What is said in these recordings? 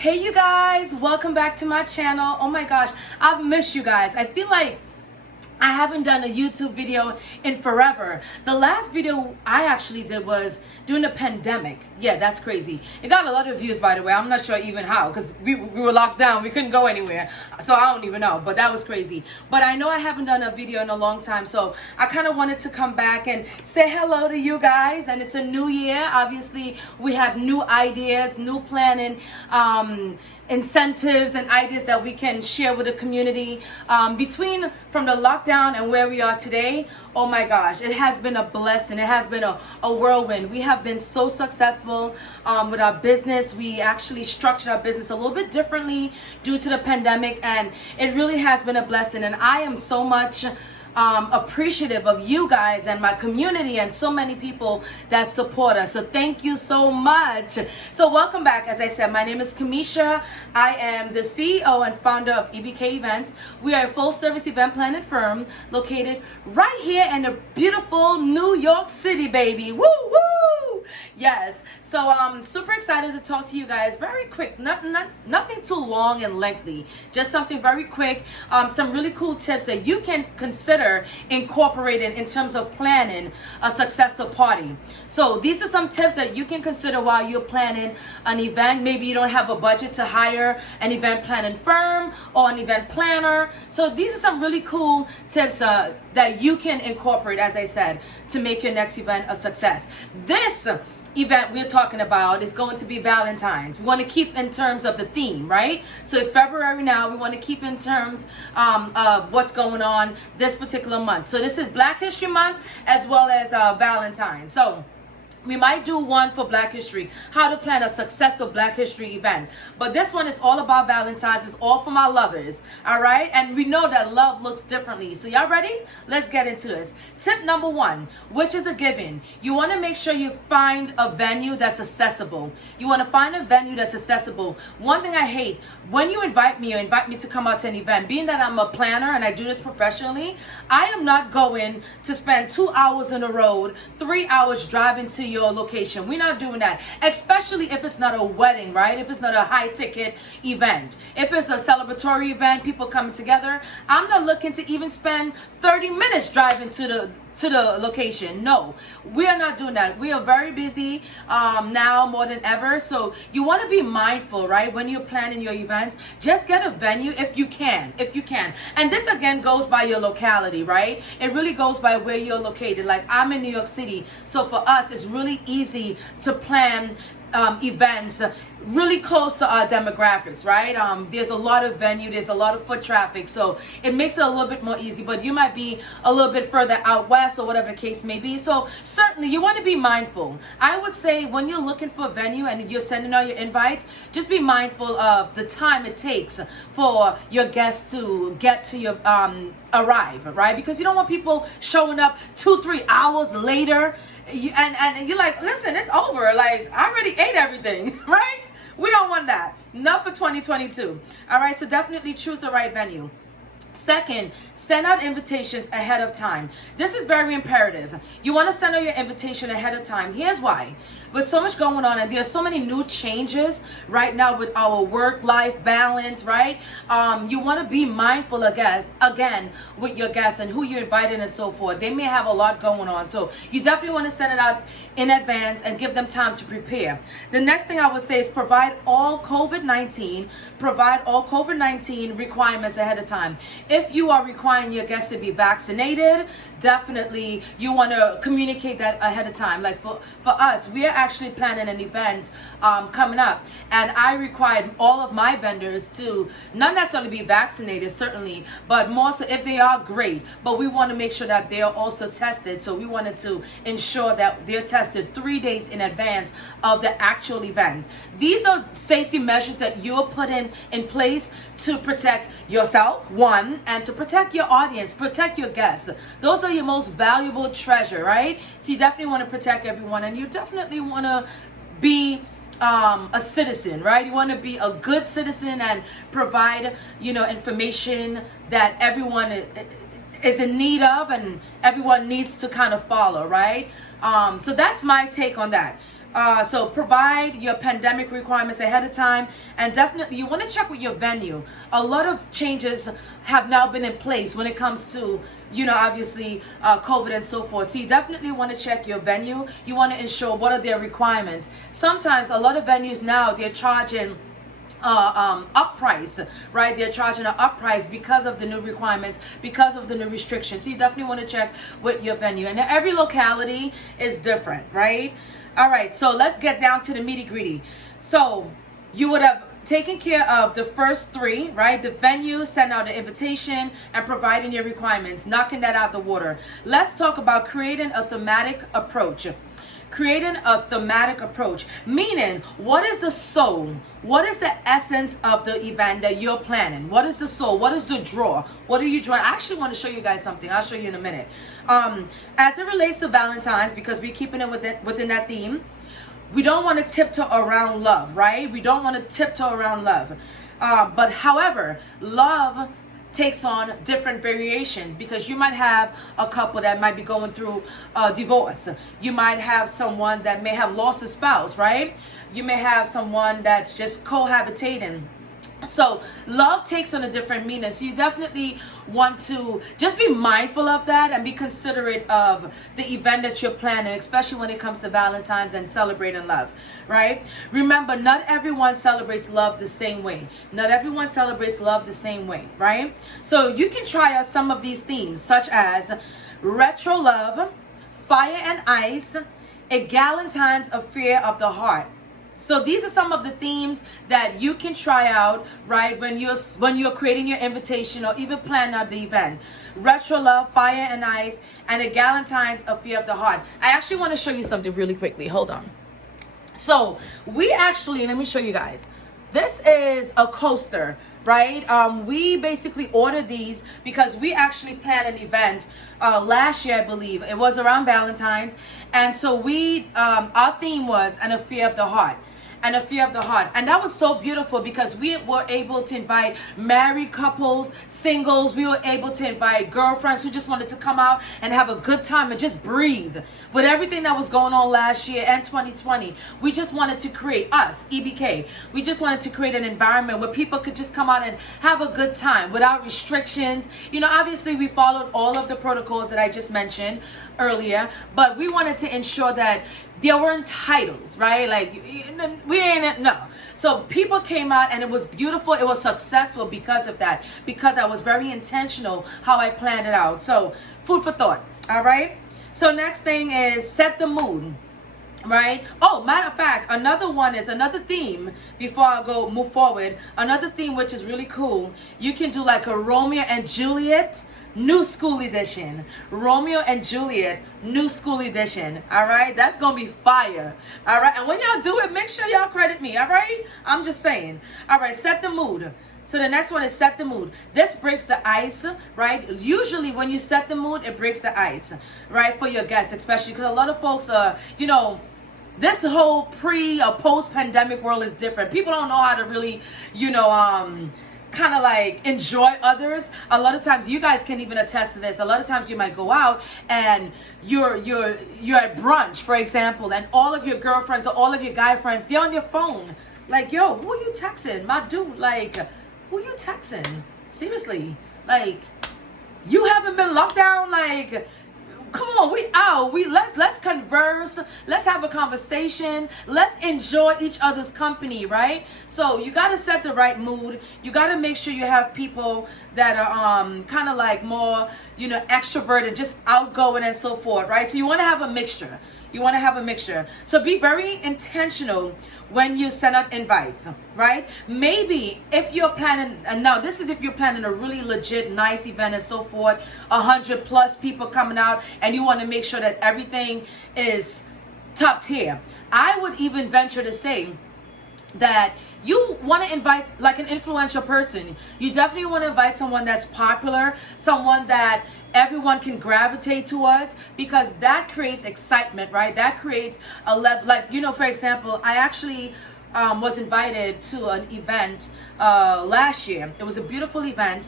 Hey you guys, welcome back to my channel. Oh my gosh, I've missed you guys. I feel like I haven't done a YouTube video in forever. The last video I actually did was during the pandemic. Yeah, that's crazy. It got a lot of views, by the way. I'm not sure even how, because we were locked down. We couldn't go anywhere. So I don't even know, but that was crazy. But I know I haven't done a video in a long time, so I kind of wanted to come back and say hello to you guys. And it's a new year. Obviously, we have new ideas, new planning, incentives and ideas that we can share with the community. From the lockdown and where we are today, oh my gosh, it has been a blessing. It has been a whirlwind. We have been so successful with our business. We actually structured our business a little bit differently due to the pandemic, and it really has been a blessing. And I am so much appreciative of you guys and my community and so many people that support us. So thank you so much. So welcome back. As I said, my name is Kamisha. I am the CEO and founder of EBK Events. We are a full service event planning firm located right here in the beautiful New York City, baby. Woo woo! Yes. So I'm super excited to talk to you guys very quick. Nothing too long and lengthy. Just something very quick. Some really cool tips that you can consider incorporating in terms of planning a successful party. So these are some tips that you can consider while you're planning an event. Maybe you don't have a budget to hire an event planning firm or an event planner. So these are some really cool tips that you can incorporate, as I said, to make your next event a success. This event we're talking about is going to be Valentine's. We want to keep in terms of the theme, right? So it's February now. We want to keep in terms of what's going on this particular month. So this is Black History Month as well as Valentine. So we might do one for Black History, how to plan a successful Black History event. But this one is all about Valentine's. It's all for my lovers, all right? And we know that love looks differently. So y'all ready? Let's get into this. Tip number one, which is a given. You want to make sure you find a venue that's accessible. You want to find a venue that's accessible. One thing I hate, when you invite me to come out to an event, being that I'm a planner and I do this professionally, I am not going to spend 2 hours on the road, 3 hours driving to your location. We're not doing that, especially if it's not a wedding, right? If it's not a high ticket event, if it's a celebratory event, people coming together, I'm not looking to even spend 30 minutes driving to the location. No, we are not doing that. We are very busy now more than ever. So you want to be mindful, right? When you're planning your events, just get a venue if you can. And this again goes by your locality, right? It really goes by where you're located. Like I'm in New York City, so for us it's really easy to plan events really close to our demographics, right? There's a lot of venue, there's a lot of foot traffic, so it makes it a little bit more easy. But you might be a little bit further out west or whatever the case may be, so certainly you want to be mindful. I would say when you're looking for a venue and you're sending out your invites, just be mindful of the time it takes for your guests to get to your arrive, right? Because you don't want people showing up 2-3 hours later and you're like, listen, it's over, like I already ate everything, right? We don't want that. Not for 2022. All right, so definitely choose the right venue. Second, send out invitations ahead of time. This is very imperative. You want to send out your invitation ahead of time. Here's why. With so much going on, and there are so many new changes right now with our work-life balance, right? You want to be mindful again with your guests and who you're inviting and so forth. They may have a lot going on, so you definitely want to send it out in advance and give them time to prepare. The next thing I would say is provide all COVID-19 requirements ahead of time. If you are requiring your guests to be vaccinated, definitely you want to communicate that ahead of time. Like for us, we are actually planning an event coming up, and I required all of my vendors to not necessarily be vaccinated, certainly, but more so if they are, great, but we want to make sure that they are also tested. So we wanted to ensure that they're tested 3 days in advance of the actual event. These are safety measures that you're putting in place to protect yourself, one, and to protect your audience, protect your guests. Those are your most valuable treasure, right? So you definitely want to protect everyone, and you definitely want to be a citizen, right? You want to be a good citizen and provide, information that everyone is in need of and everyone needs to kind of follow, right? So that's my take on that. So provide your pandemic requirements ahead of time, and definitely you want to check with your venue. A lot of changes have now been in place when it comes to, obviously COVID and so forth. So you definitely want to check your venue. You want to ensure what are their requirements. Sometimes a lot of venues now, they're charging up price, right? They're charging an up price because of the new requirements, because of the new restrictions. So you definitely want to check with your venue, and every locality is different, right? All right, so let's get down to the nitty gritty. So you would have taken care of the first three, right? The venue, send out the invitation, and providing your requirements, knocking that out the water. Let's talk about creating a thematic approach. Creating a thematic approach, meaning what is the soul? What is the essence of the event that you're planning? What is the soul? What is the draw? What are you drawing? I actually want to show you guys something. I'll show you in a minute. As it relates to Valentine's, because we're keeping it within that theme, we don't want to tiptoe around love, right? We don't want to tiptoe around love. But however, love takes on different variations, because you might have a couple that might be going through a divorce. You might have someone that may have lost a spouse, right? You may have someone that's just cohabitating. So love takes on a different meaning. So you definitely want to just be mindful of that and be considerate of the event that you're planning, especially when it comes to Valentine's and celebrating love, right? Remember, not everyone celebrates love the same way. Not everyone celebrates love the same way, right? So you can try out some of these themes, such as retro love, fire and ice, a Galentine's affair of the heart. So these are some of the themes that you can try out, right, when you're creating your invitation or even planning out the event. Retro love, fire and ice, and a Galentine's affair of the heart. I actually want to show you something really quickly. Hold on. So we actually, let me show you guys. This is a coaster, right? We basically ordered these because we actually planned an event last year, I believe. It was around Valentine's. And so our theme was an affair of the heart. And a fear of the heart. And that was so beautiful because we were able to invite married couples, singles. We were able to invite girlfriends who just wanted to come out and have a good time and just breathe. With everything that was going on last year and 2020, we just wanted to create, us, EBK, we just wanted to create an environment where people could just come out and have a good time without restrictions. Obviously we followed all of the protocols that I just mentioned earlier, but we wanted to ensure that there weren't titles, right? Like, we ain't, no. So people came out and it was beautiful. It was successful because of that, because I was very intentional how I planned it out. So food for thought, all right? So next thing is set the mood, right? Oh, matter of fact, another theme before I move forward. Another theme which is really cool. You can do like a Romeo and Juliet New School Edition. Romeo and Juliet New School Edition. All right, that's gonna be fire. All right, and when y'all do it, make sure y'all credit me. All right, I'm just saying. All right, set the mood. So the next one is set the mood. This breaks the ice, right? Usually when you set the mood, it breaks the ice, right, for your guests, especially because a lot of folks this whole pre or post pandemic world is different. People don't know how to really, kind of like enjoy others. A lot of times, you guys can even attest to this. A lot of times you might go out and you're at brunch, for example, and all of your girlfriends or all of your guy friends, they're on your phone. Like, yo, who are you texting? My dude, like, who are you texting? Seriously, like, you haven't been locked down, like, come on, we out. Let's converse. Let's have a conversation. Let's enjoy each other's company, right? So you got to set the right mood. You got to make sure you have people that are kind of like more, extroverted, just outgoing and so forth, right? So you want to have a mixture. So be very intentional when you send out invites, right? Maybe if you're planning, and now this is if you're planning a really legit nice event and so forth, 100+ people coming out, and you want to make sure that everything is top tier. I would even venture to say that you want to invite like an influential person. You definitely want to invite someone that's popular, someone that everyone can gravitate towards, because that creates excitement, right? That creates a level, like, for example, I actually was invited to an event last year. It was a beautiful event.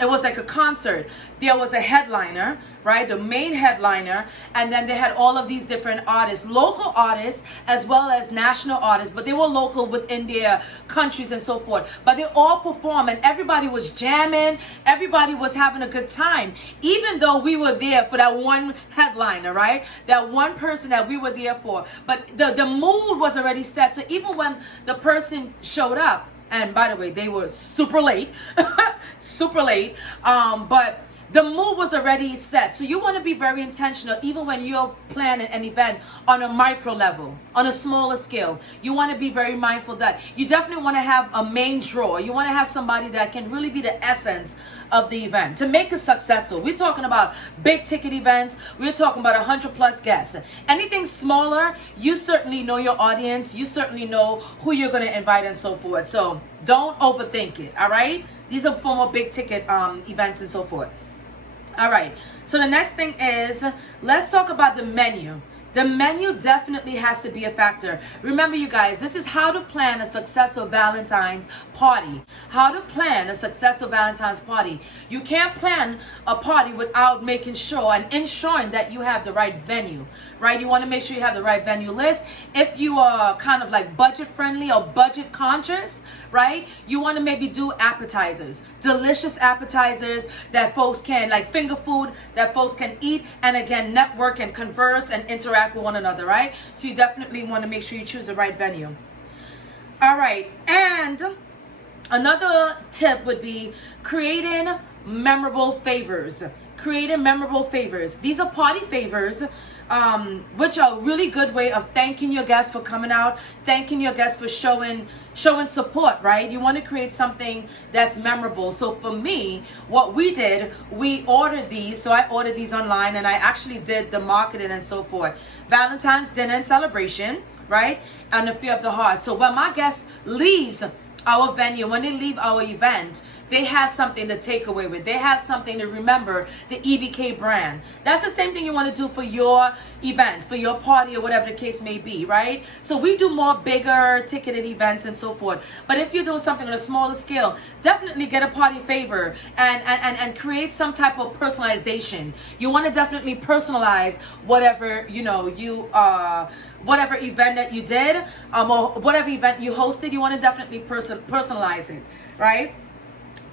it was like a concert. There was a headliner, right? The main headliner, and then they had all of these different artists, local artists as well as national artists, but they were local within their countries and so forth. But they all performed, and everybody was jamming, everybody was having a good time, even though we were there for that one headliner, right? That one person that we were there for. But the mood was already set. So even when the person showed up, and by the way, they were super late, super late. But the mood was already set. So you want to be very intentional, even when you're planning an event on a micro level, on a smaller scale. You want to be very mindful that you definitely want to have a main draw. You want to have somebody that can really be the essence of the event to make it successful. We're talking about big ticket events. We're talking about 100+ guests. Anything smaller, you certainly know your audience. You certainly know who you're going to invite and so forth. So don't overthink it. All right. These are former big ticket events and so forth. All right, so the next thing is, let's talk about the menu. The menu definitely has to be a factor. Remember, you guys, this is how to plan a successful Valentine's party. How to plan a successful Valentine's party. You can't plan a party without making sure and ensuring that you have the right venue, right? You want to make sure you have the right venue list. If you are kind of like budget friendly or budget conscious, right? You want to maybe do appetizers, delicious appetizers that folks can, like finger food that folks can eat, and again, network and converse and interact with one another, right? So you definitely want to make sure you choose the right venue. All right, and another tip would be creating memorable favors. Creating memorable favors. These are party favors, which are a really good way of thanking your guests for coming out, thanking your guests for showing support, right? You want to create something that's memorable. So for me, what we did, we ordered these. So I ordered these online, and I actually did the marketing and so forth. Valentine's dinner and celebration, right? And the Fear of the Heart. So when my guest leaves our venue, when they leave our event, they have something to take away with. They have something to remember the EBK brand. That's the same thing you want to do for your events, for your party, or whatever the case may be, right? So we do more bigger ticketed events and so forth. But if you're doing something on a smaller scale, definitely get a party favor and create some type of personalization. You want to definitely personalize whatever, whatever event that you did, or whatever event you hosted. You want to definitely personalize it, right?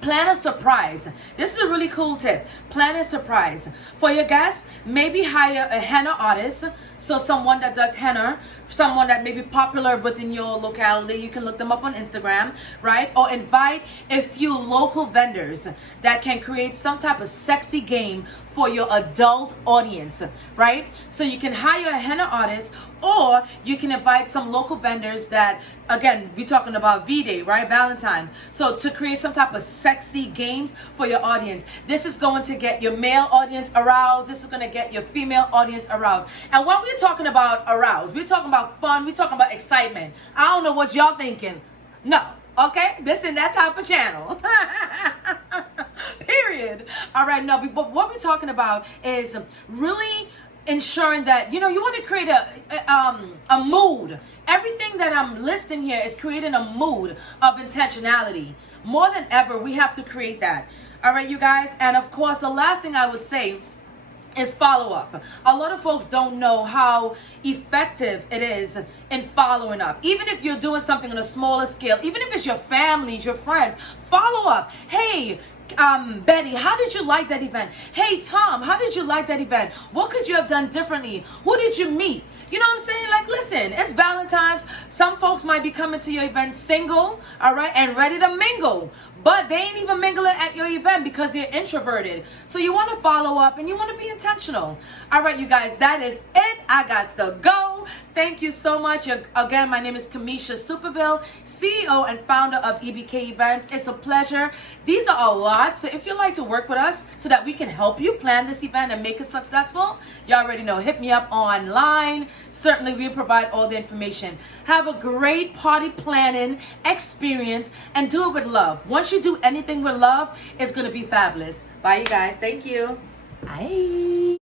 Plan a surprise. This is a really cool tip. Plan a surprise. For your guests, maybe hire a henna artist. So someone that does henna, someone that may be popular within your locality. You can look them up on Instagram, right? Or invite a few local vendors that can create some type of sexy game for your adult audience, right? So you can hire a henna artist, or you can invite some local vendors that, again, we're talking about V-Day, right? Valentine's. So to create some type of sexy games for your audience. This is going to get your male audience aroused. This is going to get your female audience aroused. And when we're talking about aroused, we're talking about fun. We're talking about excitement. I don't know what y'all thinking. No. Okay? This is that type of channel. Period. All right. No, but what we're talking about is really ensuring that, you want to create a mood. Everything that I'm listing here is creating a mood of intentionality. More than ever, we have to create that. All right, you guys. And of course, the last thing I would say is follow up. A lot of folks don't know how effective it is in following up. Even if you're doing something on a smaller scale, even if it's your family, your friends, follow up. Hey, Betty, how did you like that event? Hey, Tom, how did you like that event? What could you have done differently? Who did you meet? You know what I'm saying? Like, listen, it's Valentine's. Some folks might be coming to your event single, all right, and ready to mingle. But they ain't even mingling at your event because they're introverted. So you want to follow up and you want to be intentional. All right, you guys, that is it. I got to go. Thank you so much. Again, my name is Kamisha Superville, CEO and founder of EBK Events. It's a pleasure. These are a lot. So if you'd like to work with us so that we can help you plan this event and make it successful, you already know, hit me up online. Certainly, we provide all the information. Have a great party planning experience and do it with love. Once you do anything with love, it's going to be fabulous. Bye, you guys. Thank you. Bye.